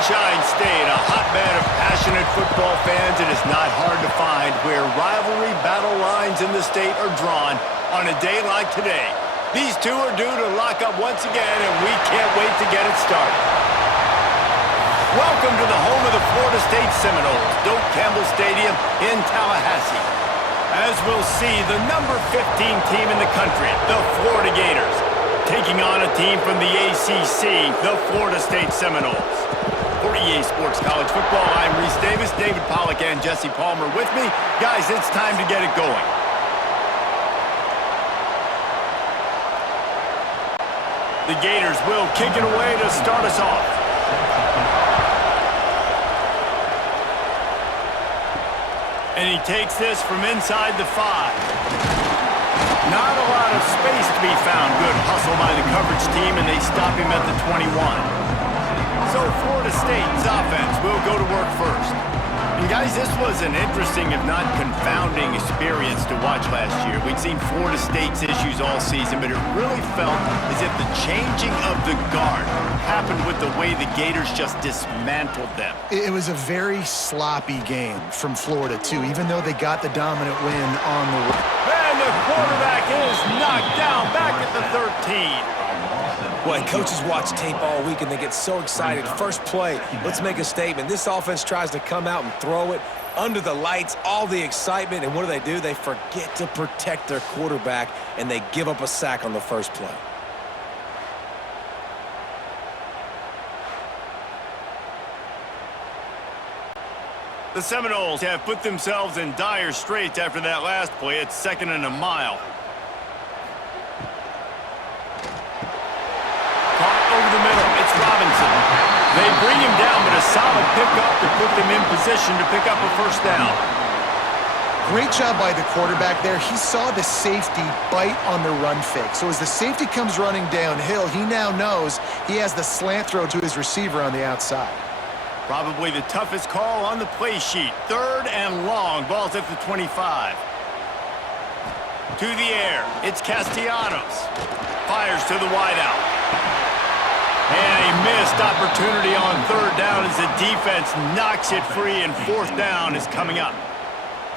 Sunshine State, a hotbed of passionate football fans. It is not hard to find where rivalry battle lines in the state are drawn on a day like today. These two are due to lock up once again, and we can't wait to get it started. Welcome to the home of the Florida State Seminoles, Doak Campbell Stadium in Tallahassee. As we'll see, the number 15 team in the country, the Florida Gators, taking on a team from the ACC, the Florida State Seminoles. For EA Sports College Football, I'm Reese Davis, David Pollack, and Jesse Palmer with me. Guys, it's time to get it going. The Gators will kick it away to start us off. And he takes this from inside the 5. Not a lot of space to be found. Good hustle by the coverage team, and they stop him at the 21. So Florida State's offense will go to work first. And guys, this was an interesting, if not confounding, experience to watch last year. We'd seen Florida State's issues all season, but it really felt as if the changing of the guard happened with the way the Gators just dismantled them. It was a very sloppy game from Florida, too, even though they got the dominant win on the road. And the quarterback is knocked down back at the 13. Boy, coaches watch tape all week and they get so excited. First play, let's make a statement. This offense tries to come out and throw it under the lights, all the excitement, and what do? They forget to protect their quarterback, and they give up a sack on the first play. The Seminoles have put themselves in dire straits after that last play. It's 2nd and a mile. Caught over the middle. It's Robinson. They bring him down, but a solid pickup to put them in position to pick up a first down. Great job by the quarterback there. He saw the safety bite on the run fake. So as the safety comes running downhill, he now knows he has the slant throw to his receiver on the outside. Probably the toughest call on the play sheet. 3rd and long. Ball's at the 25. To the air. It's Castellanos. Fires to the wideout. And a missed opportunity on 3rd down as the defense knocks it free, and 4th down is coming up.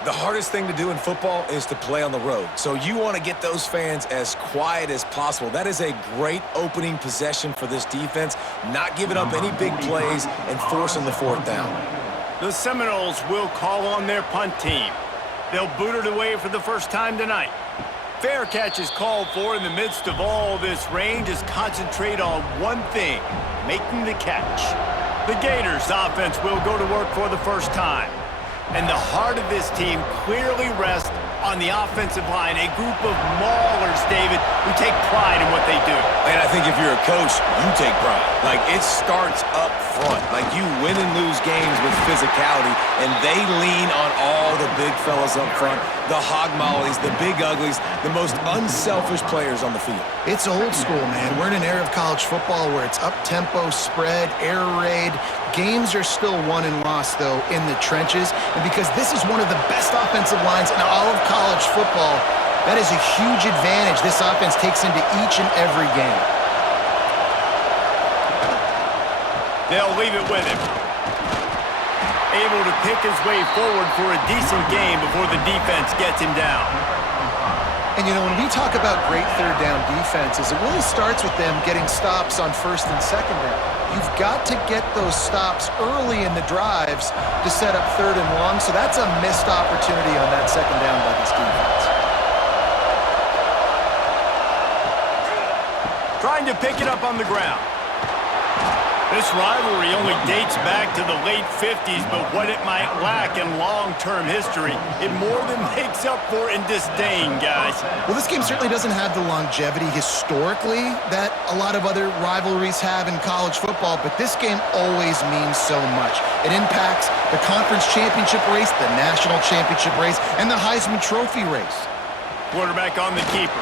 The hardest thing to do in football is to play on the road. So you want to get those fans as quiet as possible. That is a great opening possession for this defense, not giving up any big plays and forcing the 4th down. The Seminoles will call on their punt team. They'll boot it away for the first time tonight. Fair catch is called for in the midst of all this rain. Just concentrate on one thing, making the catch. The Gators offense will go to work for the first time. And the heart of this team clearly rests on the offensive line, a group of maulers, David, who take pride in what they do. And I think if you're a coach, you take pride. Like, it starts up front. Like, you win and lose games with physicality, and they lean on all the big fellas up front, the hog mollies, the big uglies, the most unselfish players on the field. It's old school, man. We're in an era of college football where it's up-tempo, spread, air raid. Games are still won and lost, though, in the trenches. And because this is one of the best offensive lines in all of college football, that is a huge advantage this offense takes into each and every game. They'll leave it with him. Able to pick his way forward for a decent game before the defense gets him down. And, you know, when we talk about great 3rd down defenses, it really starts with them getting stops on 1st and 2nd down. You've got to get those stops early in the drives to set up 3rd and long, so that's a missed opportunity on that 2nd down by this defense. Trying to pick it up on the ground. This rivalry only dates back to the late 50s, but what it might lack in long-term history, it more than makes up for in disdain, guys. Well, this game certainly doesn't have the longevity historically that a lot of other rivalries have in college football, but this game always means so much. It impacts the conference championship race, the national championship race, and the Heisman Trophy race. Quarterback on the keeper.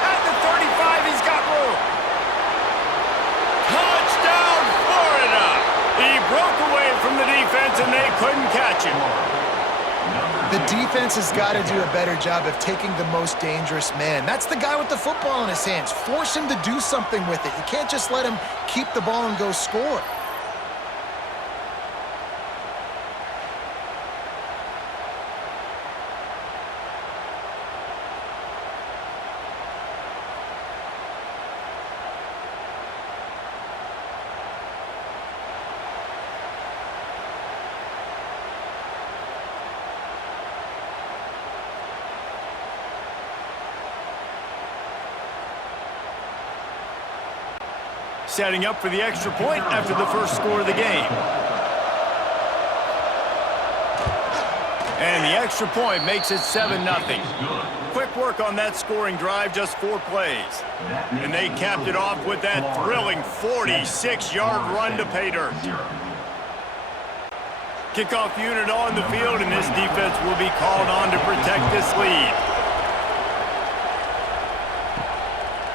At the 35, he's got room. Touchdown, Florida! He broke away from the defense, and they couldn't catch him. The defense has got to do a better job of taking the most dangerous man. That's the guy with the football in his hands. Force him to do something with it. You can't just let him keep the ball and go score. Setting up for the extra point after the first score of the game. And the extra point makes it 7-0. Quick work on that scoring drive, just 4 plays. And they capped it off with that thrilling 46-yard run to pay dirt. Kickoff unit on the field, and this defense will be called on to protect this lead.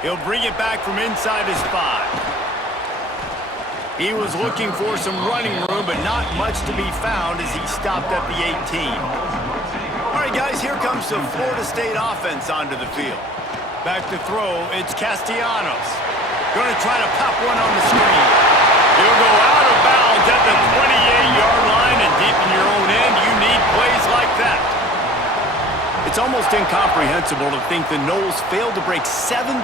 He'll bring it back from inside his 5. He was looking for some running room, but not much to be found as he stopped at the 18. All right, guys, here comes the Florida State offense onto the field. Back to throw, it's Castellanos. Going to try to pop one on the screen. He'll go out of bounds at the 28-yard line, and deep in your own end, you need plays like that. It's almost incomprehensible to think the Noles failed to break 17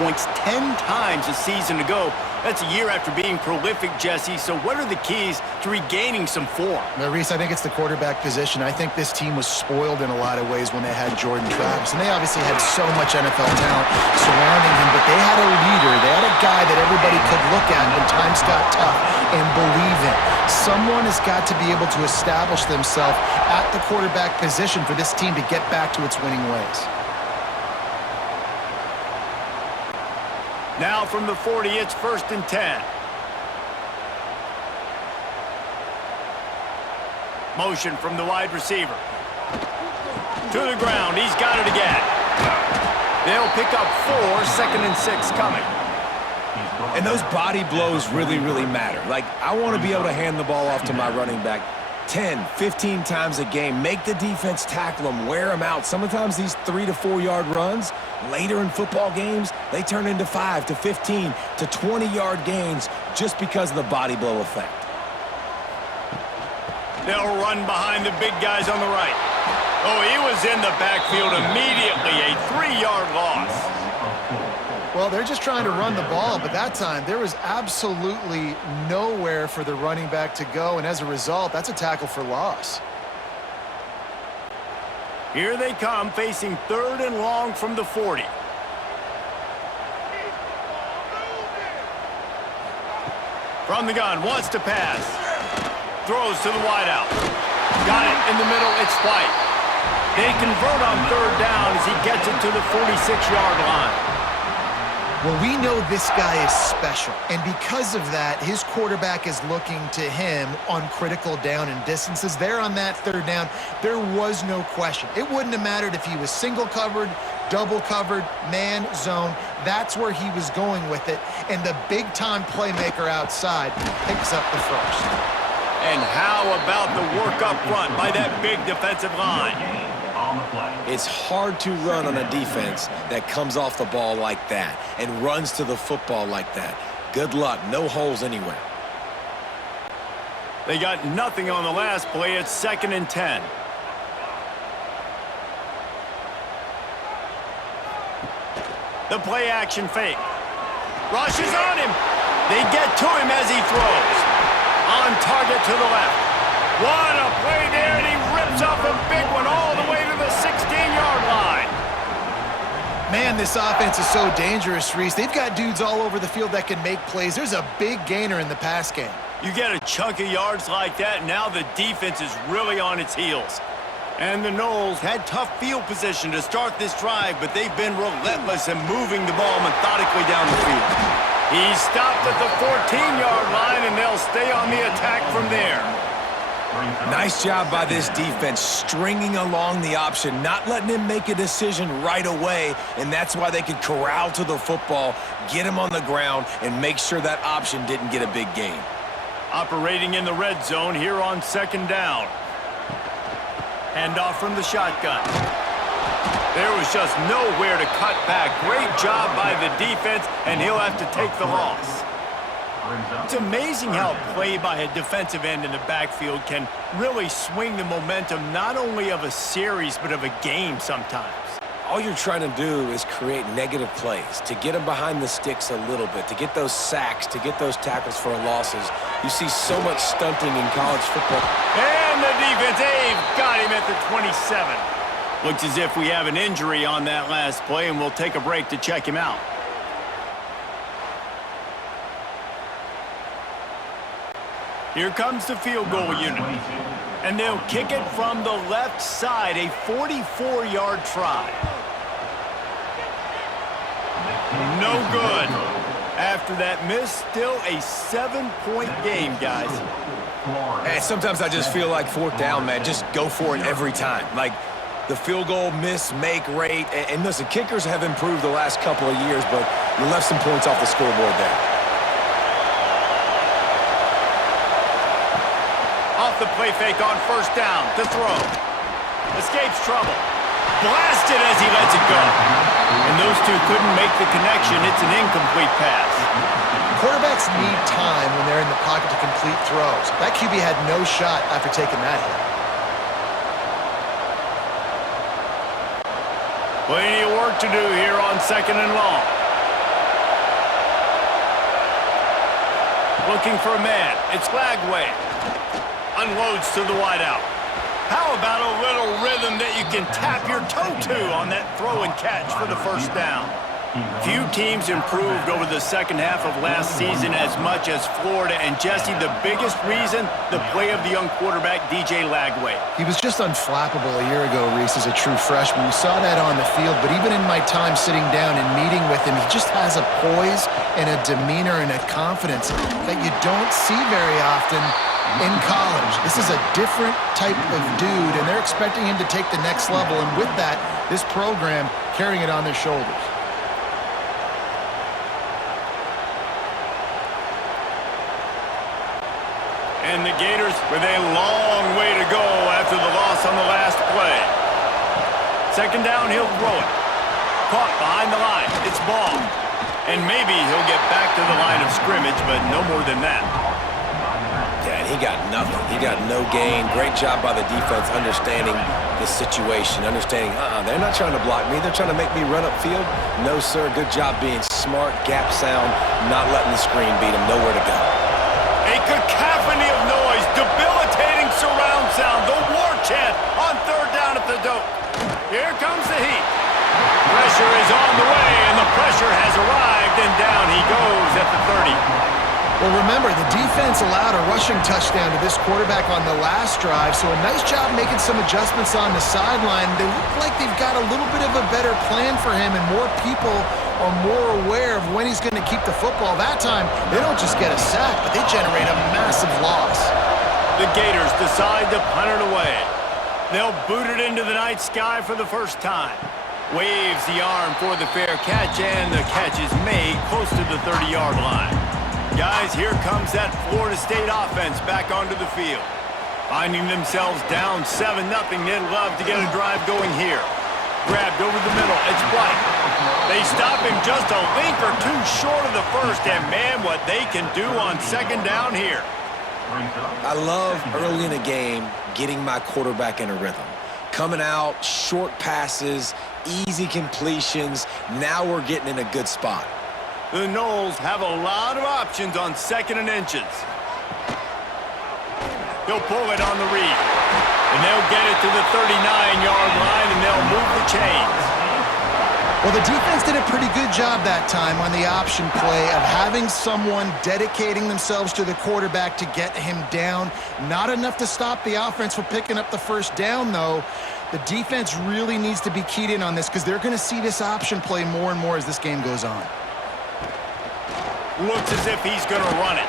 points 10 times a season ago. That's a year after being prolific, Jesse. So what are the keys to regaining some form? Now, Reese, I think it's the quarterback position. I think this team was spoiled in a lot of ways when they had Jordan Travis. And they obviously had so much NFL talent surrounding him, but they had a leader. They had a guy that everybody could look at when times got tough and believe in. Someone has got to be able to establish themselves at the quarterback position for this team to get back to its winning ways. Now from the 40, it's 1st and 10. Motion from the wide receiver. To the ground, he's got it again. They'll pick up 4, 2nd and 6 coming. And those body blows really, really matter. Like, I want to be able to hand the ball off to my running back 10, 15 times a game. Make the defense tackle them, wear them out. Sometimes these 3 to 4 yard runs, later in football games, they turn into 5 to 15 to 20-yard gains just because of the body blow effect. They'll run behind the big guys on the right. Oh, he was in the backfield immediately, a 3-yard loss. Well, they're just trying to run the ball, but that time there was absolutely nowhere for the running back to go, and as a result, that's a tackle for loss. Here they come, facing 3rd and long from the 40. From the gun, wants to pass. Throws to the wideout. Got it in the middle, it's White. They convert on 3rd down as he gets it to the 46-yard line. Well, we know this guy is special, and because of that, his quarterback is looking to him on critical down and distances. There on that 3rd down, there was no question. It wouldn't have mattered if he was single covered, double covered, man, zone. That's where he was going with it, and the big-time playmaker outside picks up the first. And how about the work up front by that big defensive line? It's hard to run on a defense that comes off the ball like that and runs to the football like that. Good luck. No holes anywhere. They got nothing on the last play. It's 2nd and 10. The play action fake. Rush is on him. They get to him as he throws. On target to the left. What a play there, and he rips off a big one all the way to the 16-yard line. Man, this offense is so dangerous, Reese. They've got dudes all over the field that can make plays. There's a big gainer in the pass game. You get a chunk of yards like that, now the defense is really on its heels. And the Noles had tough field position to start this drive, but they've been relentless in moving the ball methodically down the field. He stopped at the 14-yard line, and they'll stay on the attack from there. Nice job by this defense, stringing along the option, not letting him make a decision right away, and that's why they could corral to the football, get him on the ground, and make sure that option didn't get a big gain. Operating in the red zone here on 2nd down. Handoff from the shotgun. There was just nowhere to cut back. Great job by the defense, and he'll have to take the loss. It's amazing how a play by a defensive end in the backfield can really swing the momentum not only of a series but of a game sometimes. All you're trying to do is create negative plays, to get them behind the sticks a little bit, to get those sacks, to get those tackles for losses. You see so much stunting in college football. And the defense, they've got him at the 27. Looks as if we have an injury on that last play, and we'll take a break to check him out. Here comes the field goal unit. And they'll kick it from the left side, a 44-yard try. No good. After that miss, still a 7-point game, guys. And sometimes I just feel like fourth down, man, just go for it every time. Like the field goal miss-make rate. And listen, kickers have improved the last couple of years, but you left some points off the scoreboard there. Off the play fake on first down to throw. Escapes trouble. Blasted as he lets it go. And those two couldn't make the connection. It's an incomplete pass. Quarterbacks need time when they're in the pocket to complete throws. That QB had no shot after taking that hit. Plenty of work to do here on second and long. Looking for a man. It's Lagway. Unloads to the wideout. How about a little rhythm that you can tap your toe to on that throw and catch for the first down? Few teams improved over the second half of last season as much as Florida. And, Jesse, the biggest reason, the play of the young quarterback, DJ Lagway. He was just unflappable a year ago, Reese, as a true freshman. We saw that on the field, but even in my time sitting down and meeting with him, he just has a poise and a demeanor and a confidence that you don't see very often in college. This is a different type of dude, and they're expecting him to take the next level. And with that, this program carrying it on their shoulders. And the Gators with a long way to go after the loss on the last play. Second down, he'll throw it. Caught behind the line. It's ball. And maybe he'll get back to the line of scrimmage, but no more than that. Yeah, and he got nothing. He got no gain. Great job by the defense understanding the situation, understanding, they're not trying to block me. They're trying to make me run upfield. No, sir. Good job being smart, gap sound, not letting the screen beat him. Nowhere to go. A cacophony of noise, debilitating surround sound, the war chant on third down at the dope. Here comes the heat. Pressure is on the way, and the pressure has arrived, and down he goes at the 30. Well, remember, the defense allowed a rushing touchdown to this quarterback on the last drive, so a nice job making some adjustments on the sideline. They look like they've got a little bit of a better plan for him, and more people are more aware of when he's going to keep the football. That time, they don't just get a sack, but they generate a massive loss. The Gators decide to punt it away. They'll boot it into the night sky for the first time. Waves the arm for the fair catch, and the catch is made close to the 30-yard line. Guys, here comes that Florida State offense back onto the field. Finding themselves down 7-0, they'd love to get a drive going here. Grabbed over the middle, it's White. They stop him just a link or two short of the first, and man, what they can do on second down here. I love early in a game getting my quarterback in a rhythm. Coming out, short passes, easy completions. Now we're getting in a good spot. The Noles have a lot of options on second and inches. He'll pull it on the read. And they'll get it to the 39-yard line, and they'll move the chains. Well, the defense did a pretty good job that time on the option play of having someone dedicating themselves to the quarterback to get him down. Not enough to stop the offense from picking up the first down, though. The defense really needs to be keyed in on this because they're going to see this option play more and more as this game goes on. Looks as if he's going to run it.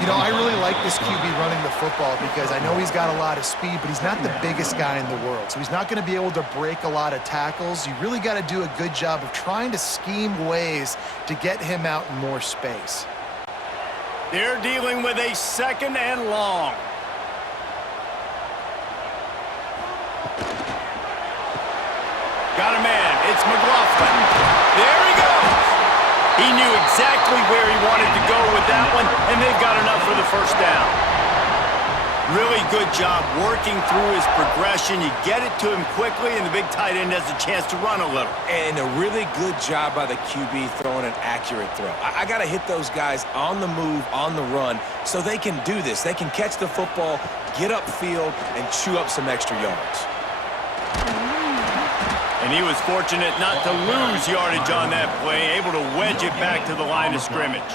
You know, I really like this QB running the football because I know he's got a lot of speed, but he's not the biggest guy in the world. So he's not going to be able to break a lot of tackles. You really got to do a good job of trying to scheme ways to get him out in more space. They're dealing with a second and long. Got a man. It's McLaughlin. There he goes. He knew exactly where he wanted to go with that one, and they've got enough for the first down. Really good job working through his progression. You get it to him quickly, and the big tight end has a chance to run a little. And a really good job by the QB throwing an accurate throw. I got to hit those guys on the move, on the run, so they can do this. They can catch the football, get upfield, and chew up some extra yards. And he was fortunate not to lose yardage on that play, able to wedge it back to the line of scrimmage.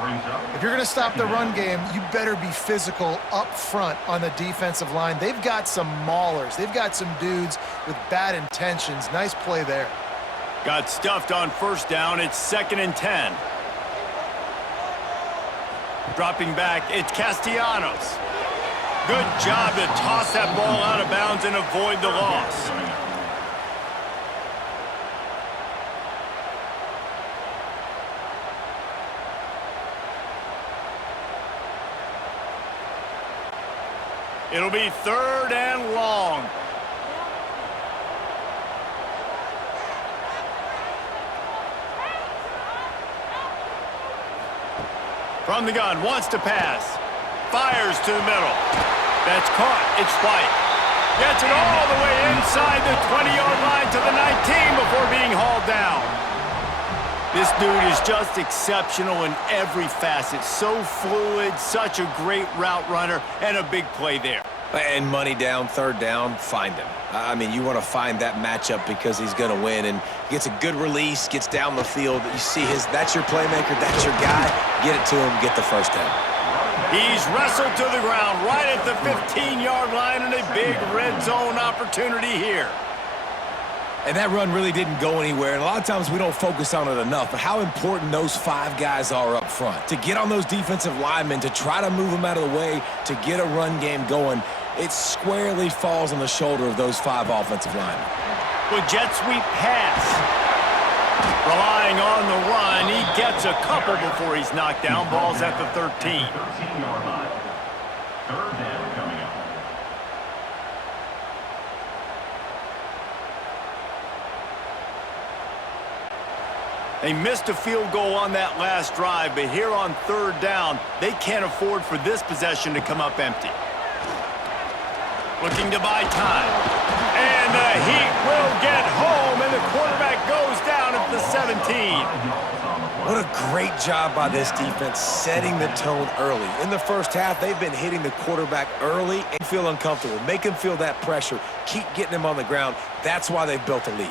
If you're going to stop the run game, you better be physical up front on the defensive line. They've got some maulers. They've got some dudes with bad intentions. Nice play there. Got stuffed on first down. It's 2nd and 10. Dropping back, it's Castellanos. Good job to toss that ball out of bounds and avoid the loss. It'll be 3rd and long. From the gun, wants to pass. Fires to the middle. That's caught. It's White. Gets it all the way inside the 20-yard line to the 19 before being hauled down. This dude is just exceptional in every facet. So fluid, such a great route runner, and a big play there. And money down, 3rd down, find him. I mean, you want to find that matchup because he's going to win, and gets a good release, gets down the field. You see that's your playmaker, that's your guy. Get it to him, get the 1st down. He's wrestled to the ground right at the 15-yard line, and a big red zone opportunity here. And that run really didn't go anywhere, and a lot of times we don't focus on it enough, but how important those 5 guys are up front. To get on those defensive linemen, to try to move them out of the way, to get a run game going, it squarely falls on the shoulder of those 5 offensive linemen. With jet sweep pass. Relying on the run, he gets a couple before he's knocked down. Ball's at the 13. 13-yard line. 3rd down coming up. They missed a field goal on that last drive, but here on 3rd down, they can't afford for this possession to come up empty. Looking to buy time. And the Heat will get home, and the quarterback goes down at the 17. What a great job by this defense setting the tone early. In the first half, they've been hitting the quarterback early and feel uncomfortable. Make him feel that pressure. Keep getting him on the ground. That's why they've built a lead.